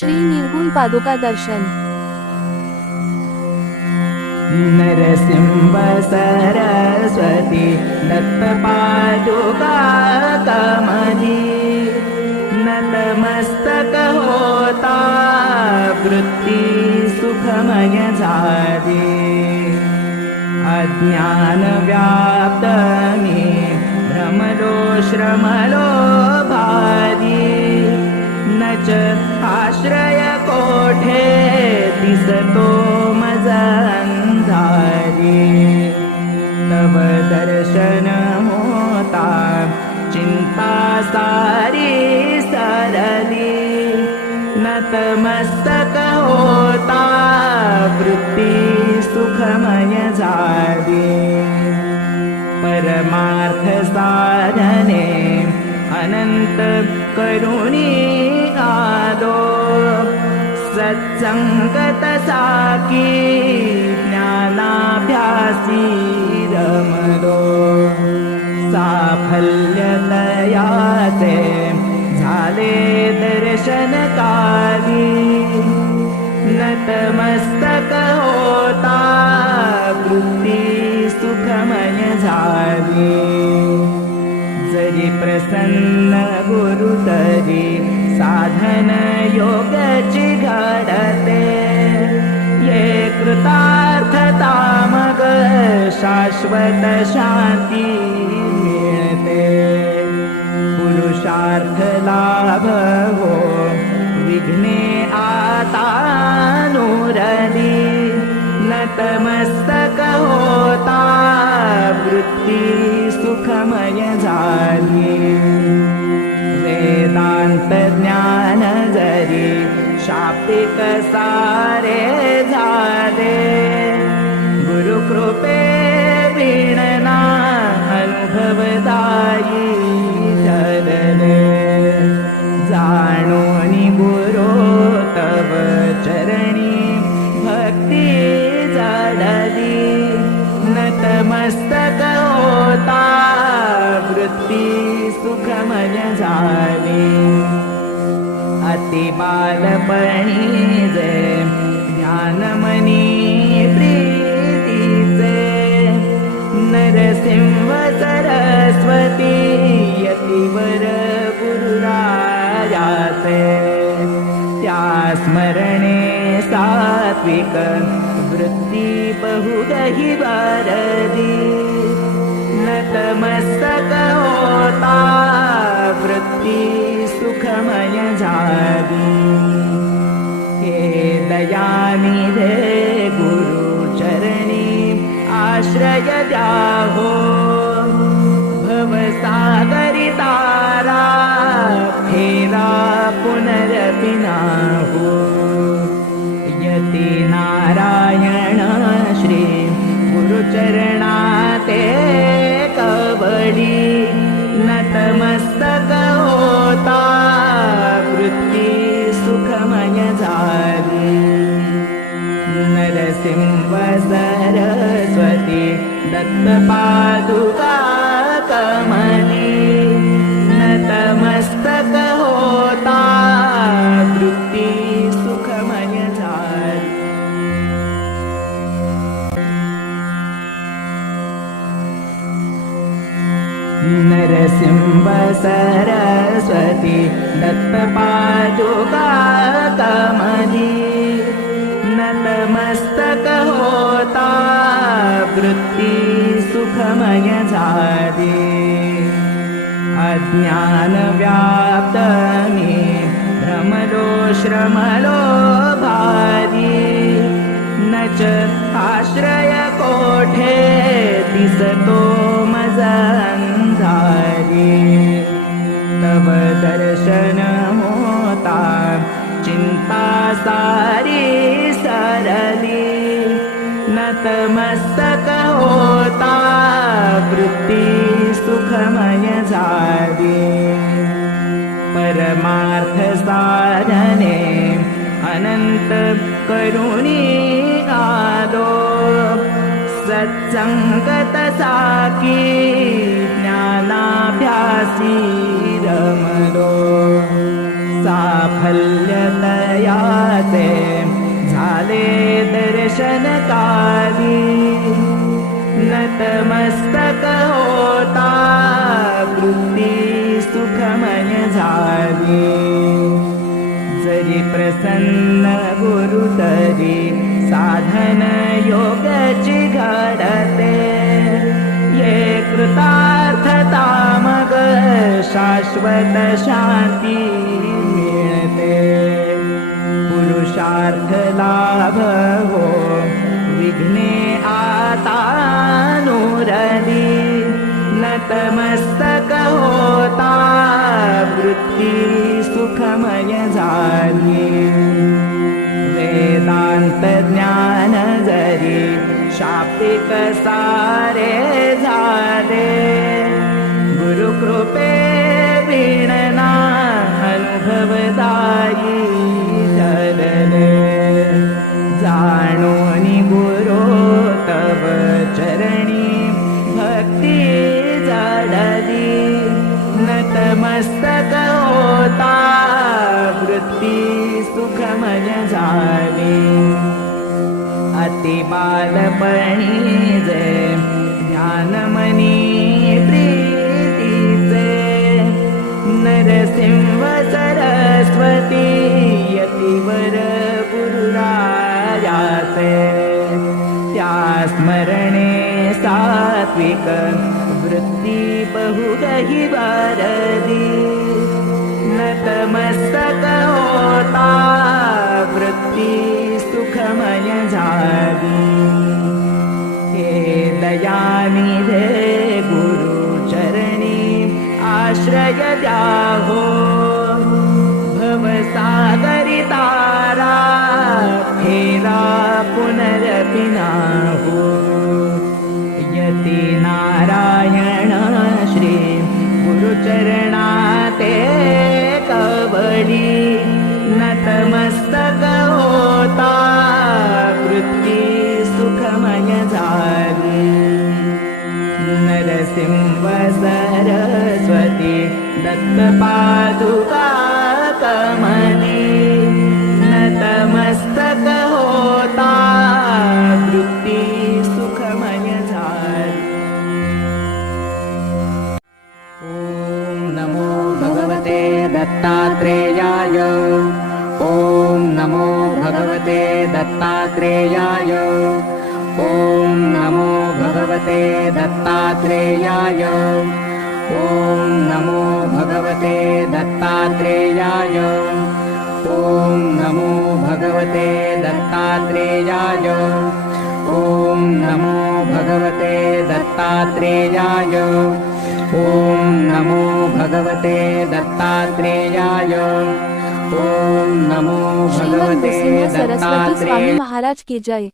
श्री निर्गुण पादुका दर्शन. नरसिंह सरस्वती दत्तपादुका कमली। नतमस्तक होता वृत्ती सुखमय झाली। अज्ञान व्याप्त मी भ्रमलो श्रमलो मज अंधारी तव दर्शन होता चिंता सारी सरली। नतमस्तक होता वृत्ती सुखमय झाली परमार्थ साधने अनंत करुणी आलो सत्संगत साकी ज्ञानाभ्यासी रमलो साफल्यतयाचे झाले दर्शनकारी नतमस्तक होता वृत्ती सुखमय झाली। जरी प्रसन्न गुरु तरी साधन शाश्वत मिळते पुरुषार्थ लाभ हो विघ्ने आता नुरली नतमस्तक होता वृत्ती सुखमय झाली वेदांत ज्ञान जरी शाब्दिक सारे झाले नतमस्तक होता वृत्ती सुखमय झाली अति बालपणी जे ज्ञानमनी प्रीतीचे नरसिंह सरस्वती यतिवर गुरुरायाचे त्या स्मरणे सात्विक वृत्ती बहुदही बारदी नतमस्तक होता वृत्ती सुखमय झाली हे दयानिधे गुरुचरणी आश्रय द्याहो नतमस्तक होता वृत्ती सुखमय झाली नरसिंह सरस्वती दत्तपादुका नरसिंह सरस्वती दत्तपादुका कमली नतमस्तक होता वृत्ती सुखमय झाली अज्ञान व्याप्त मी भ्रमलो श्रमलो भारी न च आश्रय कोठे दिसतो मज दर्शन होता चिंता सारी सरली नतमस्तक होता वृत्ती सुखमय झाली परमार्थ साधने अनंत करुणी आलो सत्संगत साकी ज्ञानाभ्यासी रमलो हृदयाचे झाले दर्शनकाली। नतमस्तक होता वृत्ती सुखमय झाली। जरी प्रसन्न गुरु योगाची घडते। ये कृतार्थता मग शाश्वत शांती हो विघ्ने आता नुरली नतमस्तक होता वृत्ती सुखमय झाली वेदांत ज्ञान सुखमय झाली अति बालपणी जे ध्यानमनी प्रीतीचे नरसिंह सरस्वती यतिवर गुरुरायाचे त्या स्मरणे सात्विक वृत्ती बहुगही वारदी। नतमस्तक होता वृत्ती सुखमय झाली हे दयानिधे गुरु चरणी आश्रय भवसागरी तारा फेरा पुनरपिनाहो यती नारायण श्री गुरुचरणा सरस्वती दत्तपादुका कमली नतमस्तक होता वृत्ती सुखमय ॐ नमो भगवते दत्तात्रेयाय। ॐ नमो भगवते दत्तात्रेयाय भगवते दत्तात्रेयाय। ॐ नमो भगवते दत्तात्रेयाय। ॐ नमो भगवते दत्तात्रेयाय। ॐ नमो भगवते दत्तात्रेयाय। ॐ नमो भगवते दत्तात्रेयाय। ॐ नमो भगवते दत्तात्रेय महाराज की जय।